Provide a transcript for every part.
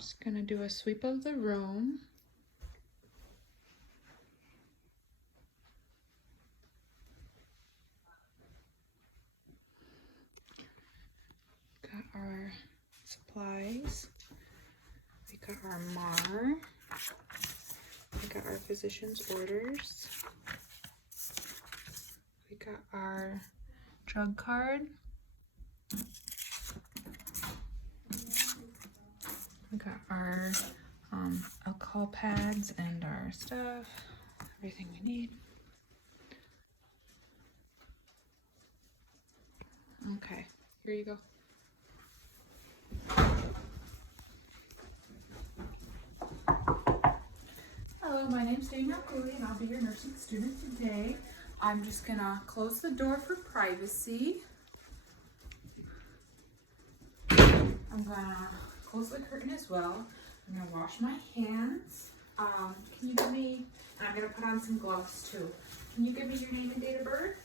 Just gonna do a sweep of the room. Got our supplies. We got our MAR. We got our physician's orders. We got our drug card. We got our alcohol pads and our stuff, everything we need. Okay, here you go. Hello, my name's Danielle Cooley and I'll be your nursing student today. I'm just gonna close the door for privacy. I'm gonna close the curtain as well. I'm gonna wash my hands. Can you give me, and I'm gonna put on some gloves too. Can you give me your name and date of birth?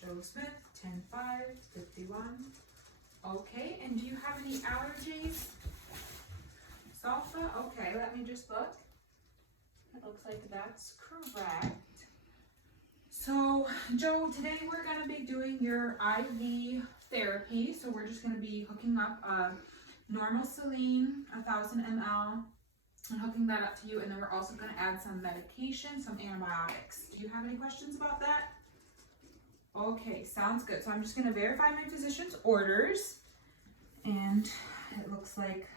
Joe Smith, 10/5/51. Okay, and do you have any allergies? Salsa? Okay, let me just look. It looks like that's correct. So, Joe, today we're gonna be doing your IV therapy. So we're just gonna be hooking up a normal saline, 1000 ml, and hooking that up to you. And then we're also gonna add some medication, some antibiotics. Do you have any questions about that? Okay, sounds good. So I'm just gonna verify my physician's orders. And it looks like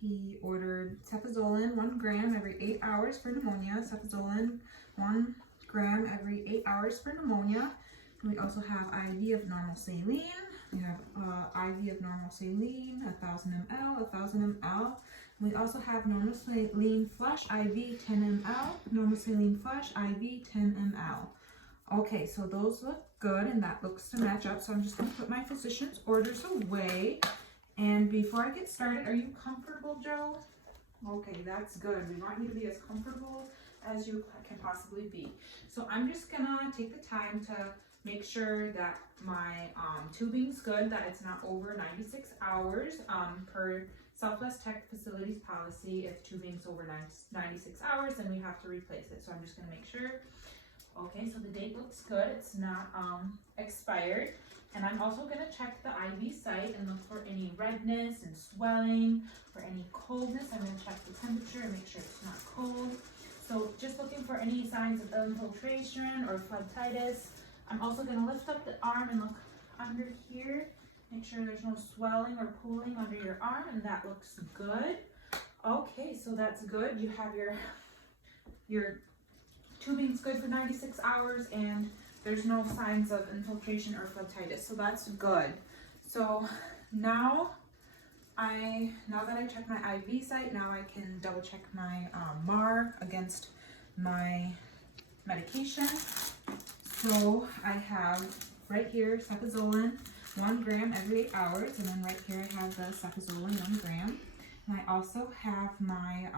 he ordered cefazolin 1 gram every 8 hours for pneumonia, cefazolin 1 gram every 8 hours for pneumonia. And we also have IV of normal saline. We have IV of normal saline, 1000 ml, 1000 ml. We also have normal saline flush IV 10 ml, normal saline flush IV 10 ml. Okay, so those look good and that looks to match up. So I'm just gonna put my physician's orders away. And before I get started, are you comfortable, Joe? Okay, that's good. We want you to be as comfortable as you can possibly be. So I'm just gonna take the time to make sure that my tubing's good, that it's not over 96 hours per Southwest Tech Facilities policy. If tubing's over 96 hours, then we have to replace it. So I'm just gonna make sure. Okay, so the date looks good. It's not expired. And I'm also going to check the IV site and look for any redness and swelling or any coldness. I'm going to check the temperature and make sure it's not cold. So just looking for any signs of infiltration or phlebitis. I'm also going to lift up the arm and look under here. Make sure there's no swelling or pooling under your arm, and that looks good. Okay, so that's good. You have your tubing's good for 96 hours and there's no signs of infiltration or phlebitis, so that's good. So now that I checked my IV site, now I can double check my MAR against my medication. So I have right here cefazolin 1 gram every 8 hours, and then right here I have the cefazolin 1 gram. And I also have my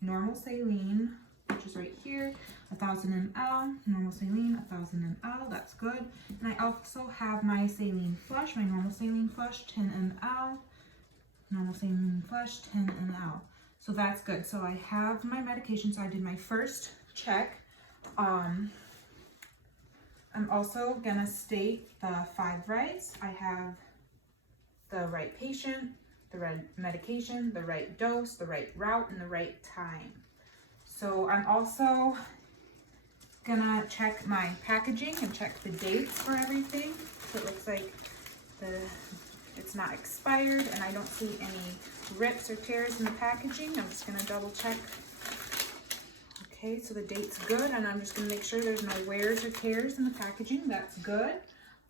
normal saline, which is right here, 1000 ml, normal saline, 1000 ml, that's good. And I also have my saline flush, my normal saline flush, 10 ml, normal saline flush, 10 ml. So that's good. So I have my medication, so I did my first check. I'm also gonna state the 5 rights. I have the right patient, the right medication, the right dose, the right route, and the right time. So I'm also gonna check my packaging and check the dates for everything. So it looks like it's not expired and I don't see any rips or tears in the packaging. I'm just gonna double check. Okay, so the date's good, and I'm just gonna make sure there's no wears or tears in the packaging. That's good.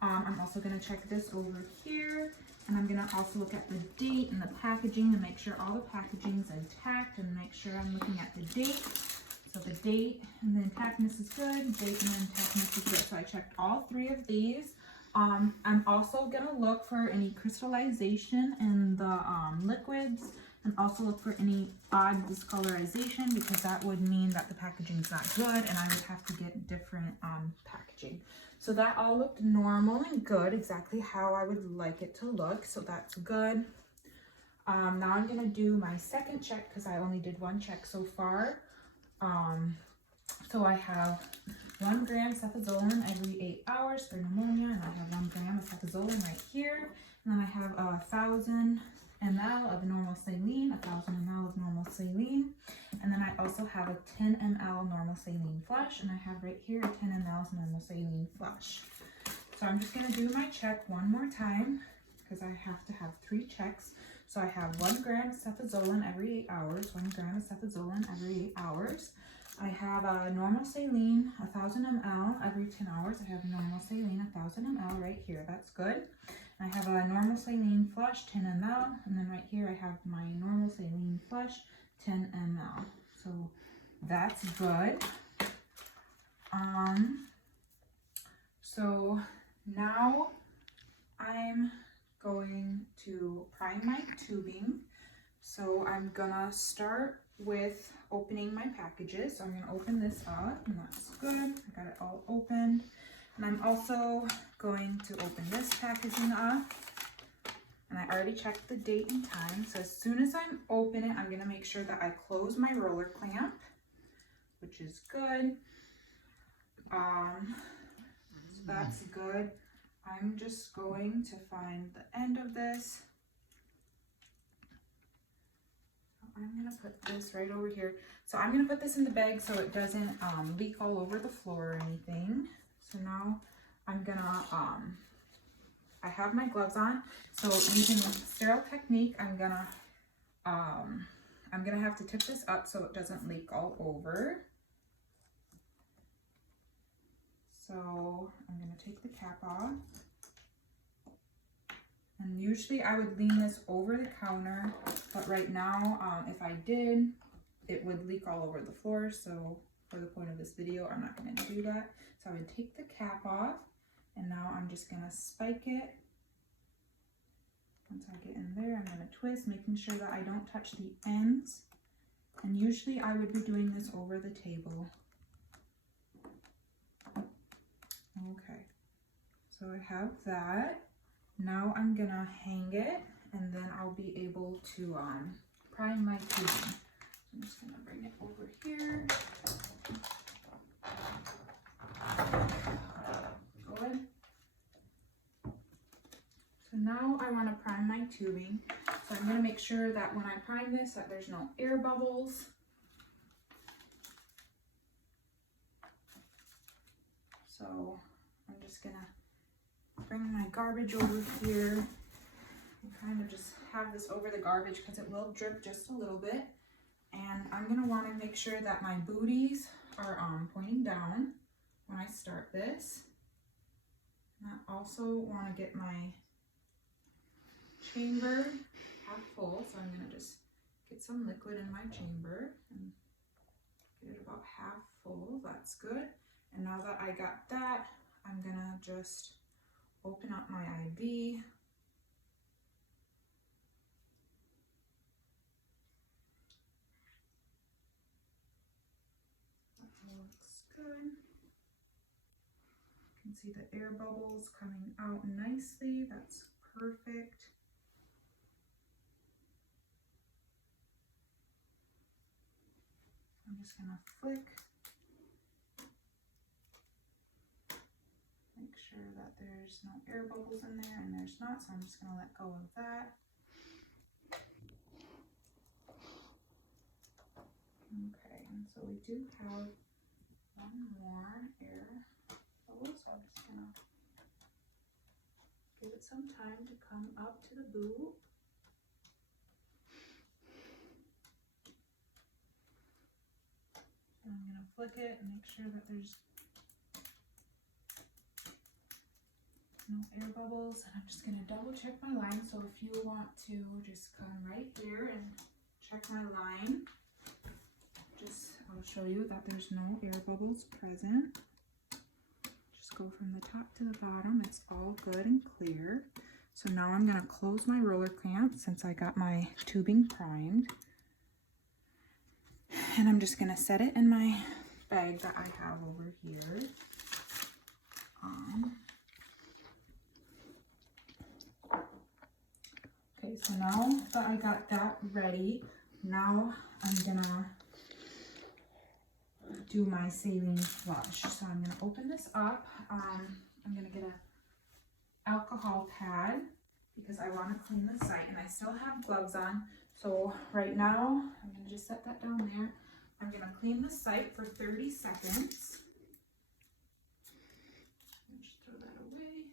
I'm also gonna check this over here, and I'm gonna also look at the date and the packaging to make sure all the packaging's intact and make sure I'm looking at the date. So the date and the intactness is good, date and the intactness is good. So I checked all 3 of these. I'm also gonna look for any crystallization in the liquids And also look for any odd discolorization, because that would mean that the packaging is not good and I would have to get different packaging. So that all looked normal and good, exactly how I would like it to look. So that's good. Now I'm gonna do my second check because I only did one check so far. So I have 1 gram cefazolin every 8 hours for pneumonia, and I have 1 gram of cefazolin right here. And then I have 1,000 ml of normal saline, 1,000 ml of normal saline, and then I also have a 10 ml normal saline flush, and I have right here a 10 ml normal saline flush. So I'm just gonna do my check one more time because I have to have 3 checks. So I have 1 gram of cefazolin every 8 hours, 1 gram of cefazolin every 8 hours. I have a normal saline, 1,000 ml every 10 hours. I have normal saline, 1,000 ml right here. That's good. I have a normal saline flush, 10 ml, and then right here I have my normal saline flush, 10 ml. So that's good. So now I'm going to prime my tubing. So I'm gonna start with opening my packages. So I'm gonna open this up, and that's good. I got it all opened. And I'm also going to open this packaging up. And I already checked the date and time. So as soon as I'm open it, I'm gonna make sure that I close my roller clamp, which is good. So that's good. I'm just going to find the end of this. I'm gonna put this right over here. So I'm gonna put this in the bag so it doesn't leak all over the floor or anything. So now I'm gonna, I have my gloves on. So using sterile technique, I'm gonna have to tip this up so it doesn't leak all over. So I'm gonna take the cap off. And usually I would lean this over the counter, but right now, if I did, it would leak all over the floor. So for the point of this video, I'm not going to do that. So I would take the cap off, and now I'm just going to spike it. Once I get in there, I'm going to twist, making sure that I don't touch the ends. And usually I would be doing this over the table. Okay, so I have that. Now I'm gonna hang it, and then I'll be able to prime my tubing. I'm just gonna bring it over here. Good. So now I want to prime my tubing. So I'm gonna make sure that when I prime this, that there's no air bubbles. So I'm just gonna bring my garbage over here and kind of just have this over the garbage because it will drip just a little bit. And I'm going to want to make sure that my booties are pointing down when I start this. And I also want to get my chamber half full. So I'm going to just get some liquid in my chamber and get it about half full. That's good. And now that I got that, I'm going to just open up my IV. That looks good. You can see the air bubbles coming out nicely. That's perfect. I'm just gonna flick. Make sure that there's no air bubbles in there, and there's not, so I'm just going to let go of that. Okay, and so we do have one more air bubble, so I'm just going to give it some time to come up to the boot. And I'm going to flick it and make sure that there's no air bubbles, and I'm just going to double check my line. So if you want to just come right here and check my line, I'll show you that there's no air bubbles present. Just go from the top to the bottom. It's all good and clear. So now I'm gonna close my roller clamp since I got my tubing primed. And I'm just gonna set it in my bag that I have over here. Okay, so now that I got that ready, now I'm gonna do my saline flush. So I'm gonna open this up. I'm gonna get a alcohol pad because I want to clean the site, and I still have gloves on. So right now, I'm gonna just set that down there. I'm gonna clean the site for 30 seconds. Just throw that away.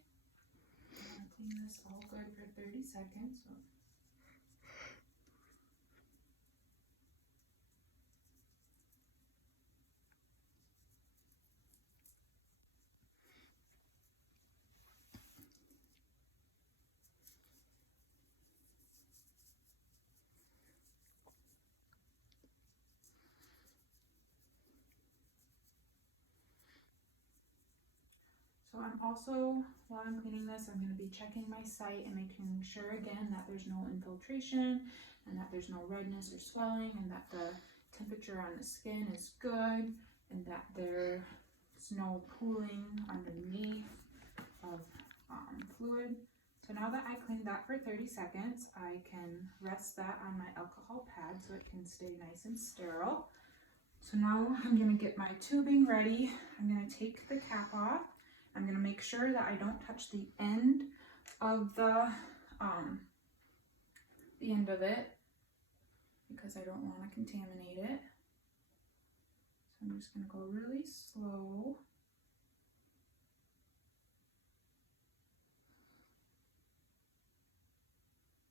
I'm gonna clean this all good for 30 seconds. So I'm also, while I'm cleaning this, I'm going to be checking my site and making sure again that there's no infiltration and that there's no redness or swelling, and that the temperature on the skin is good, and that there's no pooling underneath of fluid. So now that I cleaned that for 30 seconds, I can rest that on my alcohol pad so it can stay nice and sterile. So now I'm going to get my tubing ready. I'm going to take the cap off. I'm going to make sure that I don't touch the end of it because I don't want to contaminate it. So I'm just going to go really slow.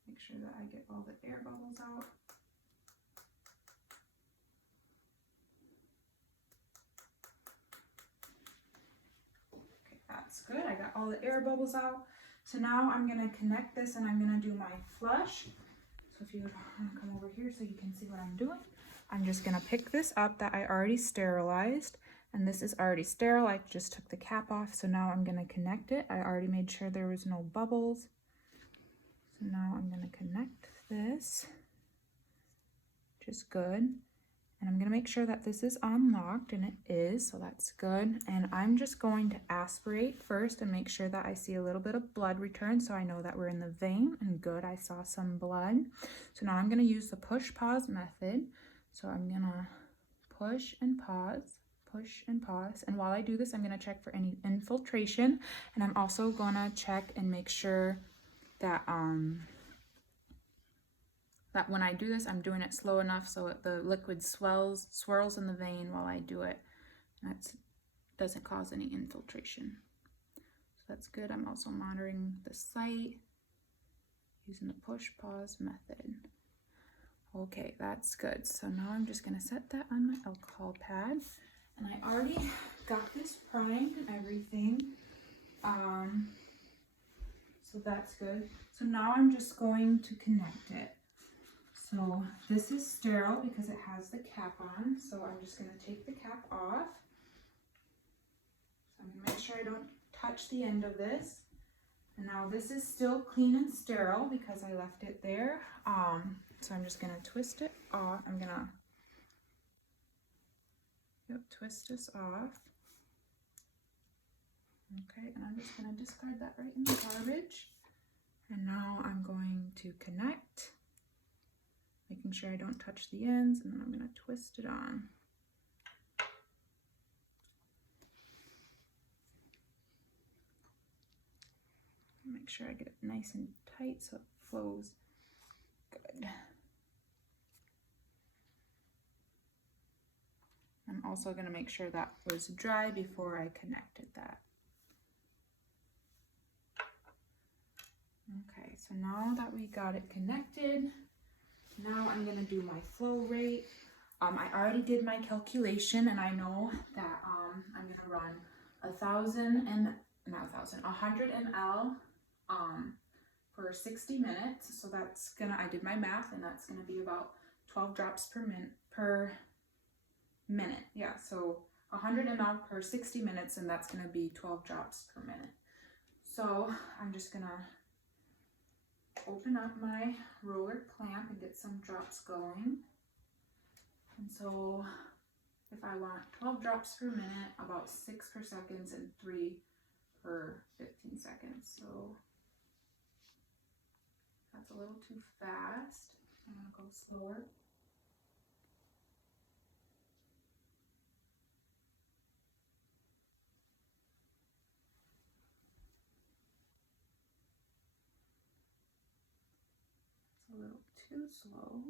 Make sure that I get all the air bubbles out. That's good. I got all the air bubbles out. So now I'm going to connect this and I'm going to do my flush. So if you would want to come over here so you can see what I'm doing. I'm just going to pick this up that I already sterilized. And this is already sterile. I just took the cap off. So now I'm going to connect it. I already made sure there was no bubbles. So now I'm going to connect this, which is good. And I'm going to make sure that this is unlocked, and it is, so that's good. And I'm just going to aspirate first and make sure that I see a little bit of blood return, so I know that we're in the vein, and good, I saw some blood. So now I'm going to use the push-pause method. So I'm going to push and pause, and while I do this, I'm going to check for any infiltration, and I'm also going to check and make sure that that when I do this, I'm doing it slow enough so that the liquid swirls in the vein while I do it. That doesn't cause any infiltration. So that's good. I'm also monitoring the site using the push-pause method. Okay, that's good. So now I'm just going to set that on my alcohol pad. And I already got this primed and everything. So that's good. So now I'm just going to connect it. So this is sterile because it has the cap on. So I'm just going to take the cap off. So I'm going to make sure I don't touch the end of this. And now this is still clean and sterile because I left it there. So I'm just going to twist it off. I'm going to twist this off. Okay, and I'm just going to discard that right in the garbage. And now I'm going to connect, making sure I don't touch the ends, and then I'm going to twist it on. Make sure I get it nice and tight so it flows good. I'm also going to make sure that was dry before I connected that. Okay, so now that we got it connected, now I'm going to do my flow rate. I already did my calculation, and I know that I'm going to run 100 ml for 60 minutes. So that's gonna, I did my math, and that's gonna be about 12 drops per minute. Yeah, so 100 ml per 60 minutes, and that's gonna be 12 drops per minute. So I'm just gonna open up my roller clamp and get some drops going. And so if I want 12 drops per minute, about 6 per second and 3 per 15 seconds. So that's a little too fast. I'm gonna go slower. It's a little too slow.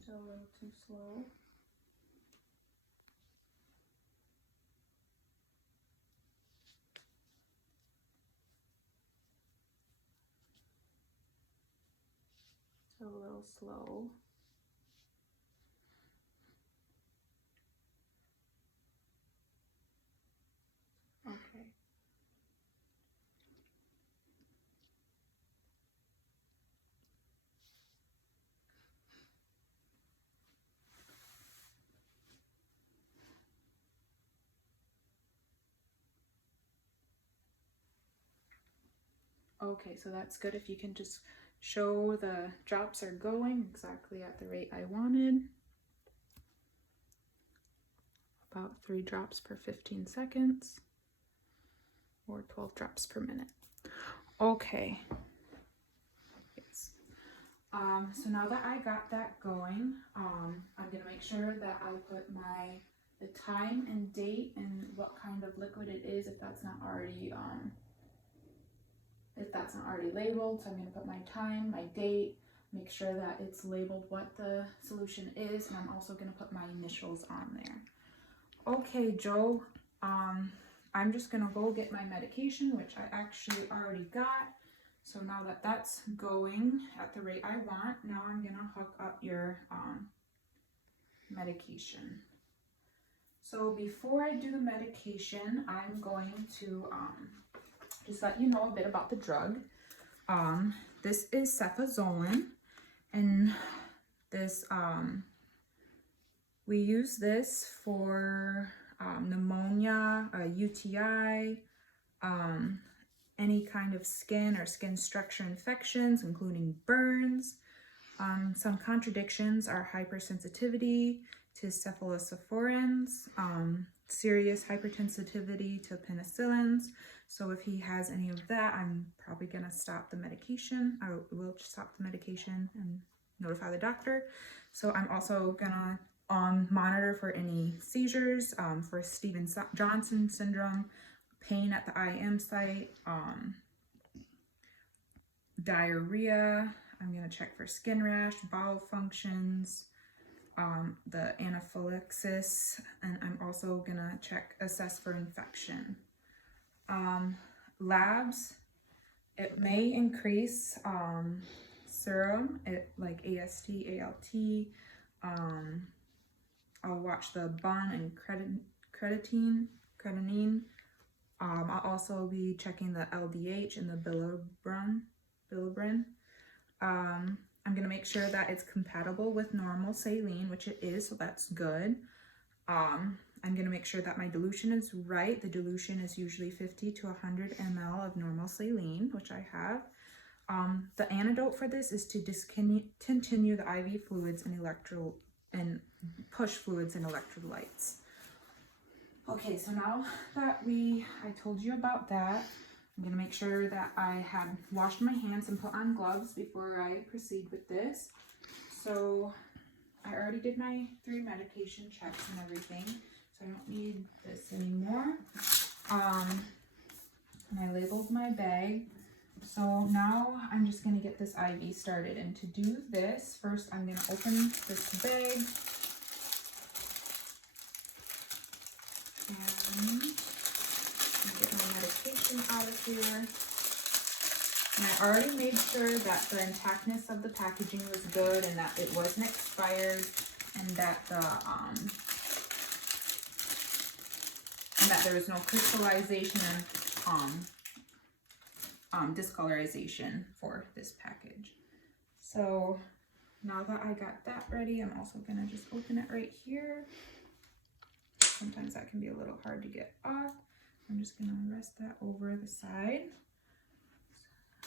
Still a little too slow. Still a little slow. Okay. Okay, so that's good if you can just show the drops are going exactly at the rate I wanted. About 3 drops per 15 seconds or 12 drops per minute. Okay. Yes. So now that I got that going, I'm gonna make sure that I put the time and date and what kind of liquid it is if that's not already labeled. So I'm gonna put my time, my date, make sure that it's labeled what the solution is, and I'm also gonna put my initials on there. Okay, Joe, I'm just gonna go get my medication, which I actually already got. So now that that's going at the rate I want, now I'm gonna hook up your medication. So before I do the medication, I'm going to just let you know a bit about the drug. This is cefazolin, and this we use this for pneumonia, UTI, any kind of skin or skin structure infections, including burns. Some contradictions are hypersensitivity to cephalosporins, serious hypersensitivity to penicillins. So if he has any of that, I'm probably gonna stop the medication. I will stop the medication and notify the doctor. So I'm also gonna monitor for any seizures, for Stevens-Johnson syndrome, pain at the IM site, diarrhea. I'm gonna check for skin rash, bowel functions, the anaphylaxis, and I'm also gonna assess for infection. Labs, it may increase serum, like AST, ALT. I'll watch the BUN and creatinine. I'll also be checking the LDH and the bilirubin. I'm gonna make sure that it's compatible with normal saline, which it is, so that's good. I'm gonna make sure that my dilution is right. The dilution is usually 50 to 100 ml of normal saline, which I have. The antidote for this is to discontinue the IV fluids and push fluids and electrolytes. Okay, so now that I told you about that, I'm gonna make sure that I had washed my hands and put on gloves before I proceed with this. So I already did my 3 medication checks and everything, so I don't need this anymore. And I labeled my bag. So now I'm just gonna get this IV started, and to do this, first I'm gonna open this bag. And get my medication out of here. And I already made sure that the intactness of the packaging was good and that it wasn't expired, and that there was no crystallization or discolorization for this package. So now that I got that ready, I'm also gonna just open it right here. Sometimes that can be a little hard to get off. I'm just gonna rest that over the side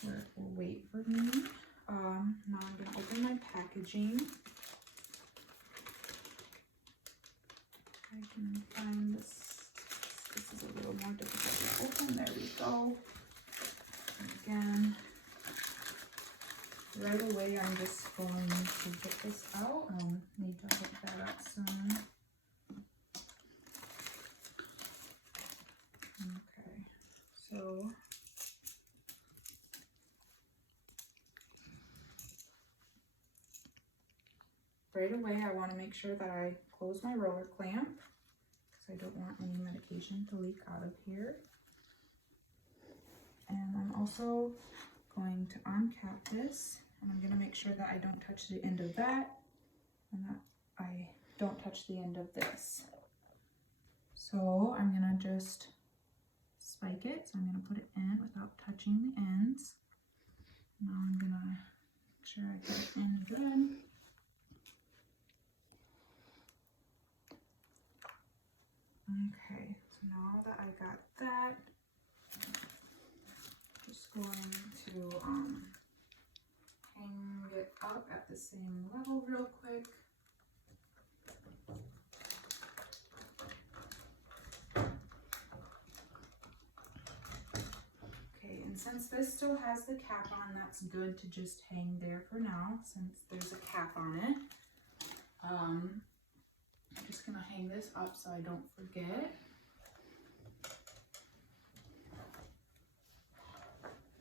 where it will wait for me. Now I'm gonna open my packaging. I can find this. This is a little more difficult to open. There we go. And again, right away I'm just going to get this out. I'll need to hook that up soon. Okay, so right away I want to make sure that I close my roller clamp because I don't want any medication to leak out of here. And I'm also going to uncap this, and I'm going to make sure that I don't touch the end of that and that I don't touch the end of this. So I'm going to just spike it. So I'm going to put it in without touching the ends. Now I'm going to make sure I get it in good. Okay, so now that I got that, just going to hang it up at the same level real quick. Okay, and since this still has the cap on, that's good to just hang there for now since there's a cap on it. I'm just gonna hang this up so I don't forget.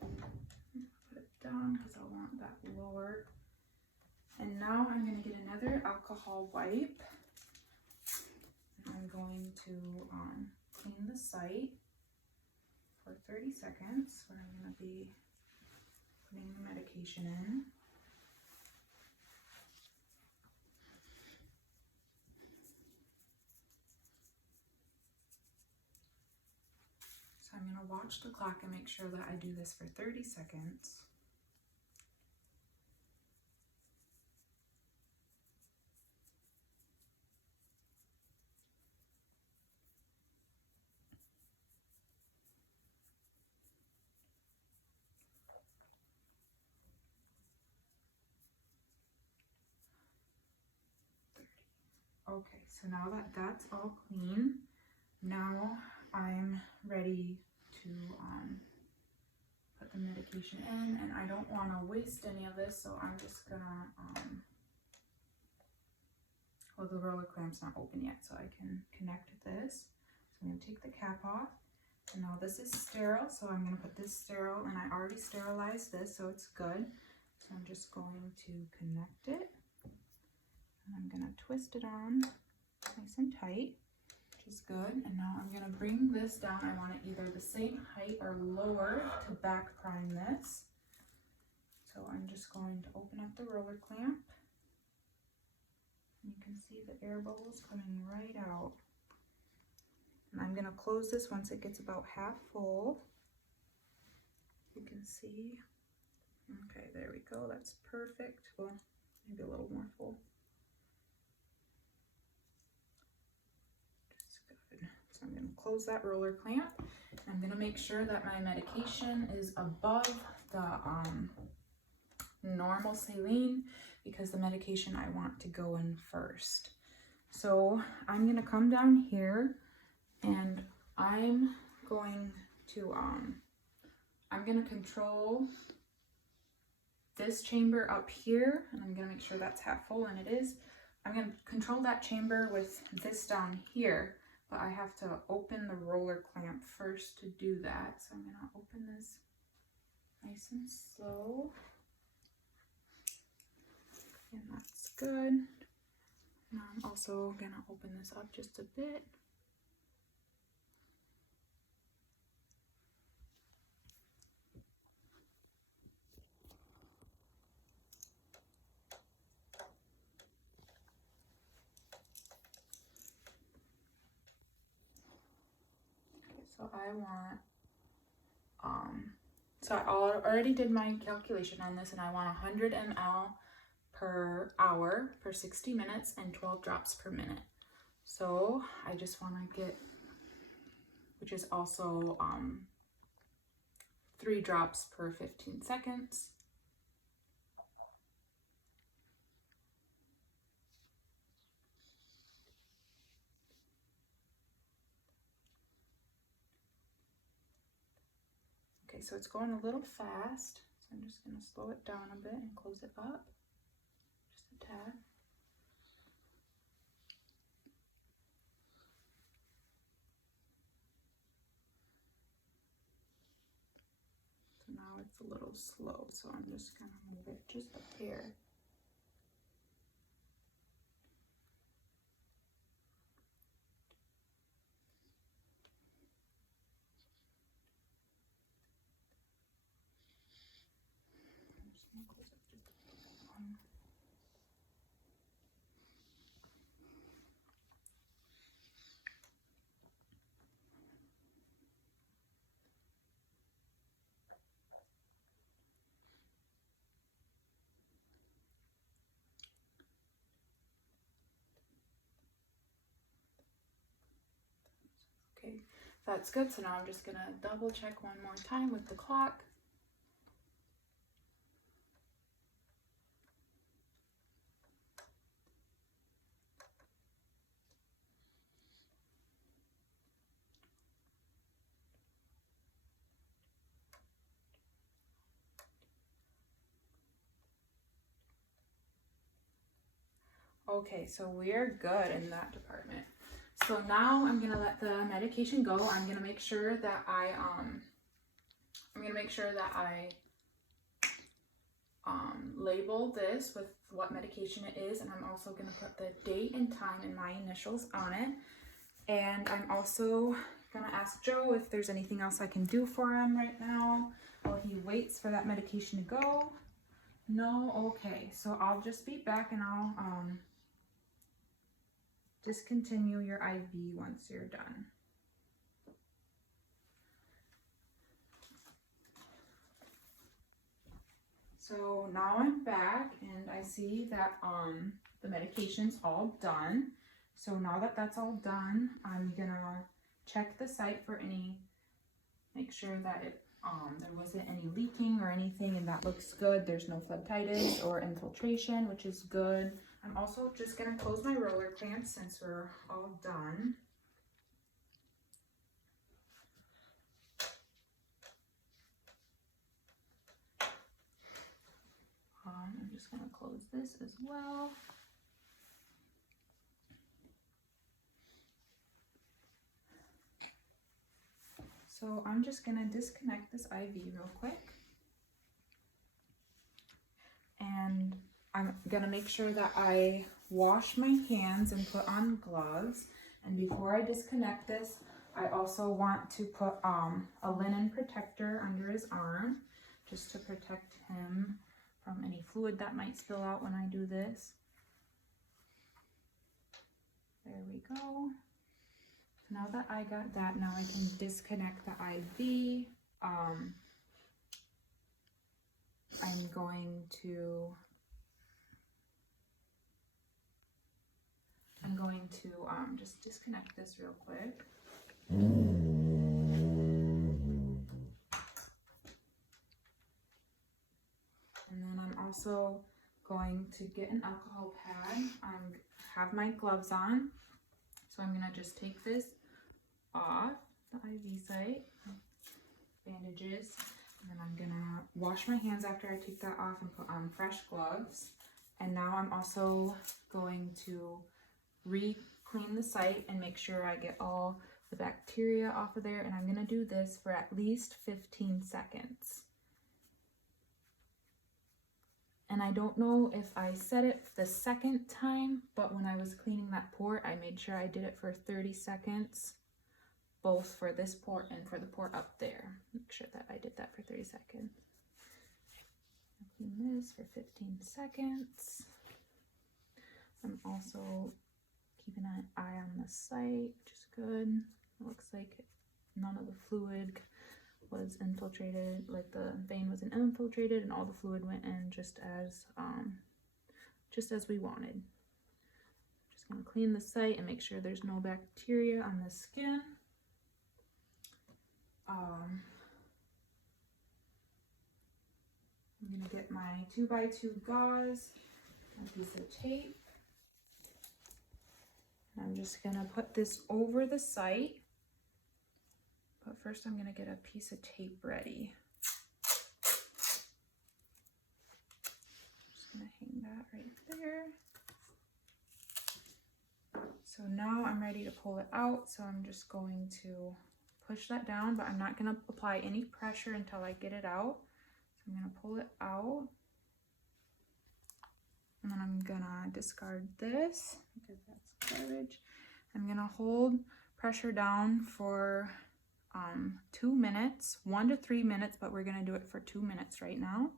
Put it down because I want that lower. And now I'm gonna get another alcohol wipe. I'm going to clean the site for 30 seconds where I'm gonna be putting the medication in. So I'm going to watch the clock and make sure that I do this for 30 seconds. Okay, so now that that's all clean, now I'm ready to put the medication in, and I don't want to waste any of this, so I'm just gonna well, the roller clamp's not open yet, so I can connect this. So I'm gonna take the cap off, and now this is sterile, so I'm gonna put this sterile, and I already sterilized this, so it's good. So I'm just going to connect it, and I'm gonna twist it on nice and tight, which is good. And now I'm gonna bring this down. I want it either the same height or lower to back prime this. So I'm just going to open up the roller clamp. You can see the air bubbles coming right out. And I'm gonna close this once it gets about half full. You can see. Okay, there we go. That's perfect. Well, maybe a little more full. Just good. So I'm gonna close that roller clamp. I'm gonna make sure that my medication is above the normal saline, because the medication I want to go in first. So I'm gonna come down here, and I'm going to I'm gonna control this chamber up here, and I'm gonna make sure that's half full, and it is. I'm gonna control that chamber with this down here, but I have to open the roller clamp first to do that. So I'm gonna open this nice and slow. And that's good. Now I'm also gonna open this up just a bit. Okay, so I want, so I already did my calculation on this, and I want 100 ml per hour for 60 minutes and 12 drops per minute. So I just want to get, which is also 3 drops per 15 seconds. Okay, so it's going a little fast, so I'm just going to slow it down a bit and close it up just a tad. So now it's a little slow, so I'm just going to move it just up here. Okay, that's good. So now I'm just gonna double check one more time with the clock. Okay, so we're good in that department. So now I'm gonna let the medication go. I'm gonna make sure that I label this with what medication it is, and I'm also gonna put the date and time and my initials on it. And I'm also gonna ask Joe if there's anything else I can do for him right now while he waits for that medication to go. No, okay, so I'll just be back and I'll discontinue your IV once you're done. So now I'm back and I see that the medication's all done. So now that that's all done, I'm gonna check the site for make sure that there wasn't any leaking or anything, and that looks good. There's no phlebitis or infiltration, which is good. I'm also just gonna close my roller clamps since we're all done. I'm just gonna close this as well. So I'm just gonna disconnect this IV real quick. And I'm gonna make sure that I wash my hands and put on gloves. And before I disconnect this, I also want to put a linen protector under his arm just to protect him from any fluid that might spill out when I do this. There we go. So now that I got that, now I can disconnect the IV. I'm going to just disconnect this real quick. And then I'm also going to get an alcohol pad. I have my gloves on. So I'm gonna just take this off the IV site, bandages, and then I'm gonna wash my hands after I take that off and put on fresh gloves. And now I'm also going to re-clean the site and make sure I get all the bacteria off of there, and I'm gonna do this for at least 15 seconds. And I don't know if I said it the second time, but when I was cleaning that port, I made sure I did it for 30 seconds, both for this port and for the port up there. Make sure that I did that for 30 seconds. I'll clean this for 15 seconds. I'm also keeping an eye on the site, which is good. It looks like none of the fluid was infiltrated, like the vein wasn't infiltrated, and all the fluid went in just as just as we wanted. Just gonna clean the site and make sure there's no bacteria on the skin. I'm gonna get my 2x2 gauze, a piece of tape. I'm just gonna put this over the site, but first I'm gonna get a piece of tape ready. Just gonna hang that right there. So now I'm ready to pull it out, so I'm just going to push that down, but I'm not gonna apply any pressure until I get it out. So I'm gonna pull it out, and then I'm gonna discard this because that's garbage. I'm gonna hold pressure down for 2 minutes, 1 to 3 minutes, but we're gonna do it for 2 minutes right now.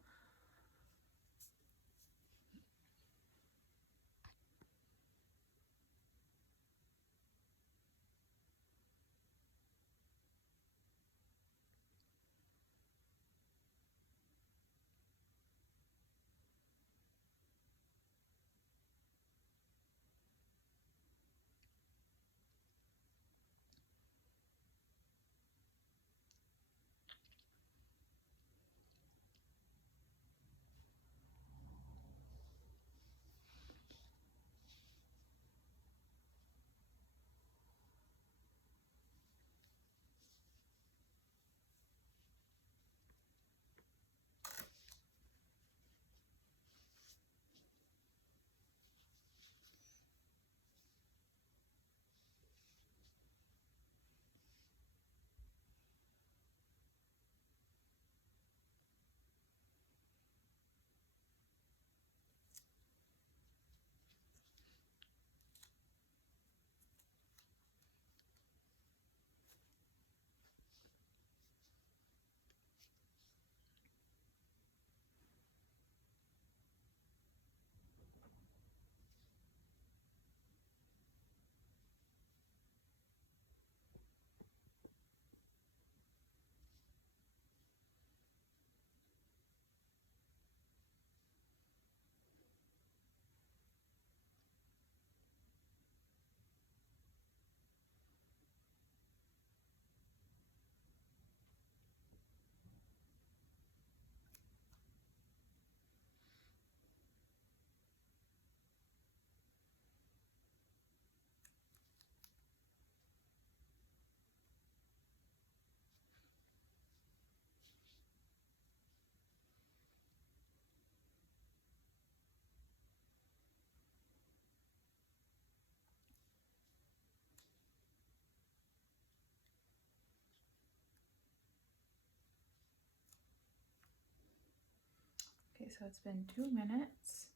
Okay, so it's been 2 minutes.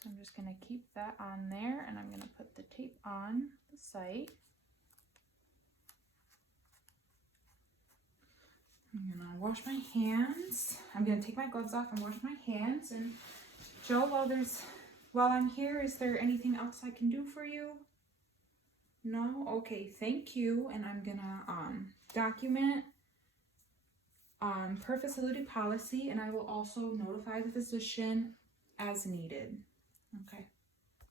So I'm just gonna keep that on there, and I'm gonna put the tape on the site. I'm gonna wash my hands. I'm gonna take my gloves off and wash my hands. And Joe, while I'm here, is there anything else I can do for you? No? Okay, thank you. And I'm gonna document per facility policy, and I will also notify the physician as needed. Okay.